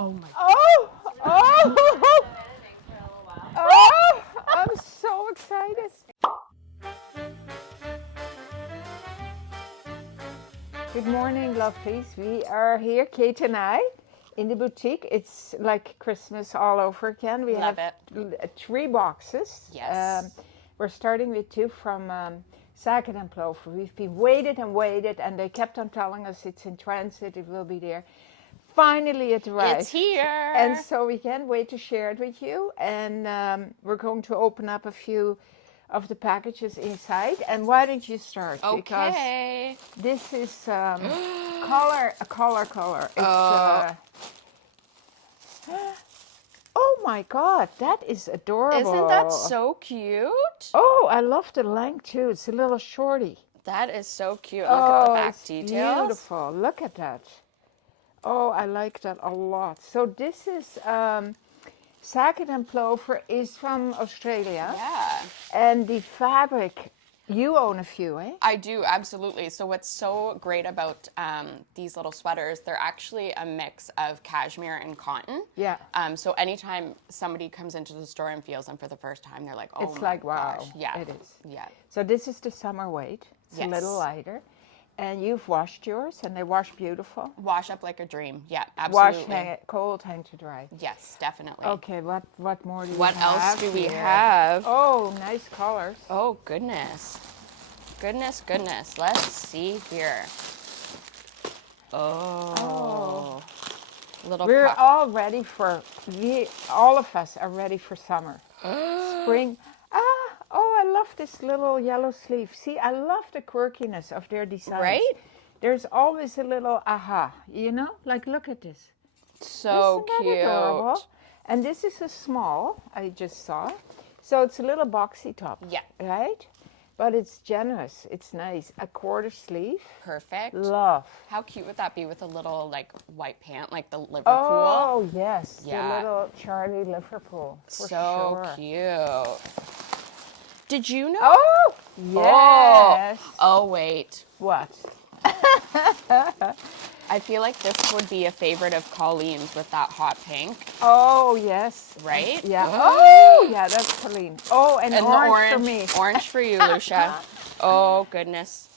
Oh my. Oh, oh, oh, I'm so excited. Good morning, lovelies. We are here, Kate and I, in the boutique. It's like Christmas all over again. We Love have it. 3 boxes. Yes. We're starting with 2 from Zaket Plover. We've been waited, and they kept on telling us it's in transit, it will be there. Finally, it arrived. It's here. And so we can't wait to share it with you. And we're going to open up a few of the packages inside. And why don't you start? Okay. Because this is color. It's oh my God, that is adorable. Isn't that so cute? Oh, I love the length too. It's a little shorty. That is so cute. Look at the back it's details. beautiful. Look at that. Oh, I like that a lot. So this is Zaket Plover is from Australia. Yeah. And the fabric, you own a few, eh? I do, absolutely. So what's so great about these little sweaters, they're actually a mix of cashmere and cotton. Yeah. So anytime somebody comes into the store and feels them for the first time, they're like, oh It's my like, wow. gosh. Yeah. It is. Yeah. So this is the summer weight. It's a little lighter. And you've washed yours, and they wash beautiful. Wash up like a dream. Yeah, absolutely. Wash, cold, hang to dry. Yes, definitely. Okay, what more do we have? What else do we here? have? Oh, nice colors. Oh, goodness. Goodness. Let's see here. Oh. Little We're all ready for, all of us are ready for summer. Spring. Oh, I love this little yellow sleeve. See, I love the quirkiness of their designs. Right? There's always a little aha, you know? Like, look at this. So Isn't that adorable? And this is a small, I just saw. So it's a little boxy top. Yeah. Right? But it's generous. It's nice. A quarter sleeve. Perfect. Love. How cute would that be with a little, like, white pant, like the Liverpool? Oh, yes. Yeah. The little Charlie Liverpool. For so sure. cute. Did you know? Oh, yes. Oh, wait. What? I feel like this would be a favorite of Colleen's with that hot pink. Oh, yes. Right? Yeah. Oh, yeah, that's Colleen. Oh, and orange for me. Orange for you, Lousje. Oh, goodness.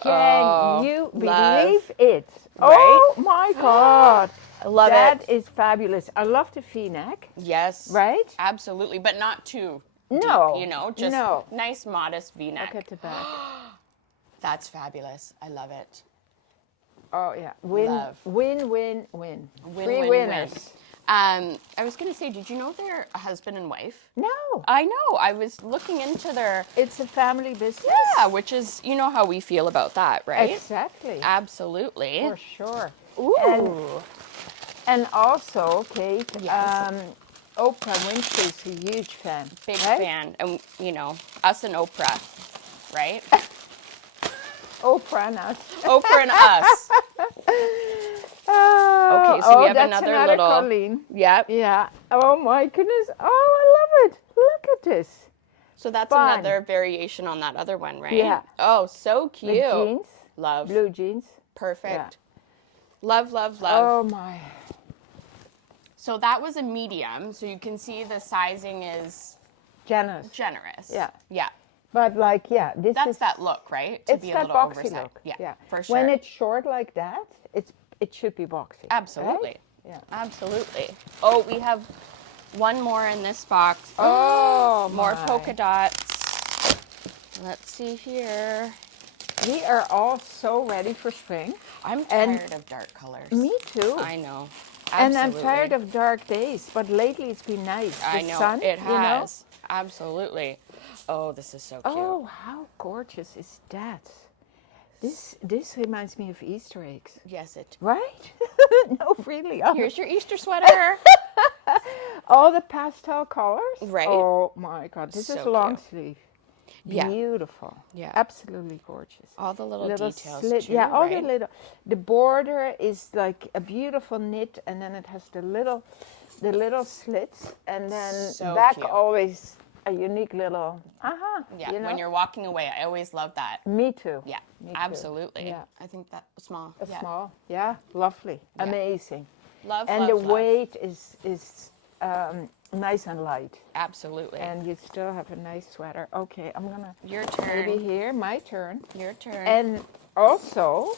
Can you believe it? Right? Oh, my God. I love it. That is fabulous. I love the V-neck. Yes. Right? Absolutely, but not too No. deep, you know? Just nice, modest V-neck. Look at the back. That's fabulous. I love it. Oh, yeah. Win. Win, 3 winners. I was going to say, did you know they're a husband and wife? No. I know. I was looking into their... It's a family business. Yeah, which is, you know how we feel about that, right? Exactly. Absolutely. For sure. Ooh. And also, Kate, Yes. Oprah Winfrey's a huge fan. Big fan. And, you know, us and Oprah, right? Oprah and us. Oprah and us. Okay, so we have that's another little... Colleen. Yep. Yeah. Oh my goodness. Oh, I love it. Look at this. So that's Fun. another variation on that other one, right? Yeah. Oh, so cute. The jeans. Love. Blue jeans. Perfect. Yeah. Love, love, love. Oh my. So that was a medium. So you can see the sizing is Generous. Yeah. Yeah. But like, yeah, That's that look, right? To it's be a that little boxy oversized. look. Yeah, for sure. When it's short like that, it should be boxy. Absolutely. Right? Yeah. Absolutely. Oh, we have one more in this box. Oh, more my. polka dots. Let's see here. We are all so ready for spring. I'm tired of dark colors. Me too. I know. Absolutely. And I'm tired of dark days, but lately it's been nice. I The know. sun, It you know? has. Absolutely. Oh, this is so cute. Oh, how gorgeous is that? This reminds me of Easter eggs. Yes, it. Right? No, really. Oh. Here's your Easter sweater. All the pastel colors. Right. Oh my God, this is So long cute. sleeve. Yeah. Beautiful. Yeah. Absolutely gorgeous. All the little details slit. too, Yeah, all right? the little. The border is like a beautiful knit, and then it has the little slits, and then So back cute. always a unique little. Yeah, You know? when you're walking away, I always love that. Me too. Yeah, Me too. absolutely. Yeah. I think that small. A yeah. small. Yeah, lovely. Yeah. Amazing. Love, and love, the love. weight is nice and light. Absolutely. And you still have a nice sweater. Okay, I'm gonna Your turn. maybe here, my turn. Your turn. And also,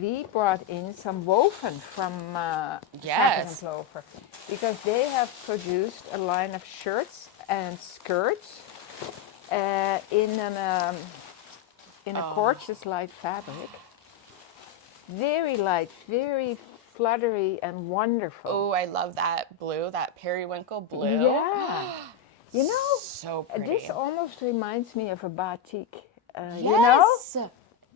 we brought in some woven from Zaket Yes. Plover because they have produced a line of shirts and skirts in a gorgeous light fabric. Very light, very fluttery and wonderful. Oh, I love that blue, that periwinkle blue. Yeah. You know, So pretty. this almost reminds me of a batik. Yes. You know?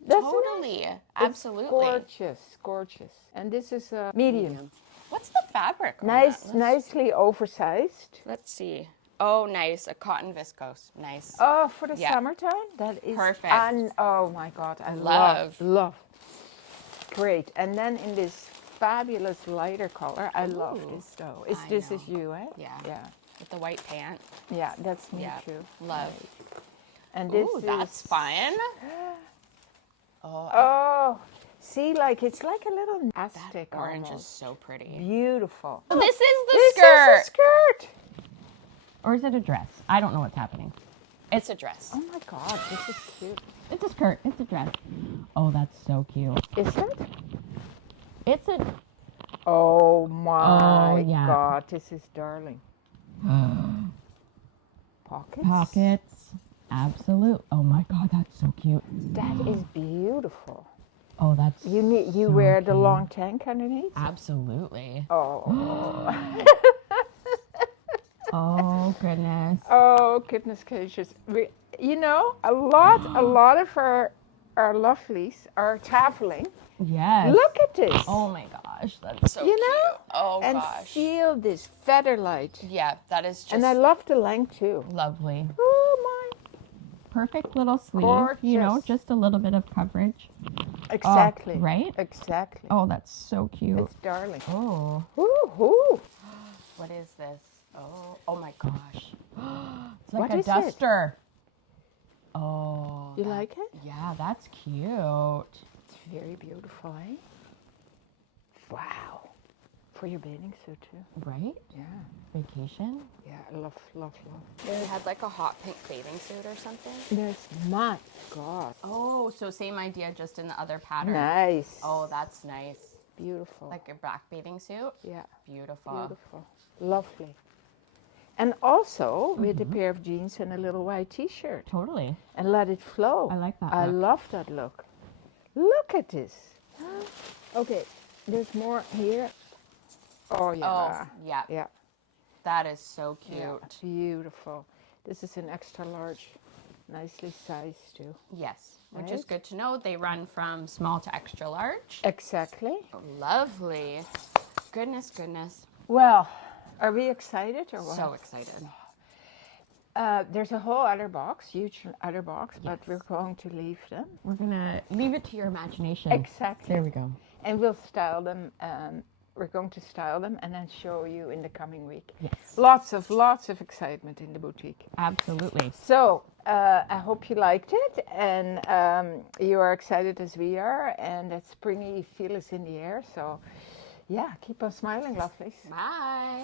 Doesn't it? Totally. Absolutely. It's gorgeous, gorgeous. And this is a medium. What's the fabric on Nice, that? nicely oversized. Let's see. Oh, nice. A cotton viscose. Nice. Oh, for the Yeah. summertime? That is Perfect. Oh my God, I Love. love. Great. And then in this fabulous lighter color, I love Ooh. this though. I This know. is you, eh? Yeah. Yeah. With the white pant. Yeah, that's me Yeah. too. Love. And this Ooh, is that's fun. Oh, see, like it's like a little Aztec Orange almost. is so pretty. Beautiful. This is the This skirt. is a skirt. Or is it a dress? I don't know what's happening. It's a dress. Oh my God, this is cute. It's a skirt. It's a dress. Oh, that's so cute. Is it? It's a... Oh my yeah. God, this is darling. Pockets? Pockets. Absolute. Oh my God, that's so cute. That is beautiful. Oh, that's You so wear the cute. long tank underneath? Absolutely. Oh. Oh, goodness. Oh, goodness gracious. You know, a lot of our lovelies are traveling. Yes. Look at this. Oh my gosh, that's so So You cute. know? Oh And gosh. feel this feather light. Yeah, that is just And I love the length too. lovely. Oh my. Perfect little sleeve. You know, Gorgeous. just a little bit of coverage. Exactly. Right? Exactly. Oh, that's so cute. It's darling. Oh. Woohoo. what is this? Oh my gosh. It's like What a is it? duster. Oh. You like it? Yeah, that's cute. It's very beautiful, eh? Wow. For your bathing suit too. Right? Yeah. Vacation? Yeah, love. They had like a hot pink bathing suit or something. There's my God. Oh, so same idea, just in the other pattern. Nice. Oh, that's nice. Beautiful. Like a black bathing suit. Yeah. Beautiful. Beautiful. Lovely. And also with a pair of jeans and a little white t-shirt. Totally. And let it flow. I like that I look. love that look. Look at this. Okay, there's more here. Oh yeah. Oh, yeah. Yeah. That is so cute. Yeah. Beautiful. This is an extra large. Nicely sized too. Yes, which is Right? good to know. They run from small to extra large. Exactly. Lovely. Goodness, goodness. Well, are we excited or what? So excited. There's a whole other box, huge other box, but we're going to leave them. We're going to leave it to your imagination. Exactly. There we go. And we'll style them. We're going to style them and then show you in the coming week. Yes. Lots of excitement in the boutique. Absolutely. So I hope you liked it and you are excited as we are, and that springy feel is in the air. So yeah, keep on smiling, lovelies. Bye.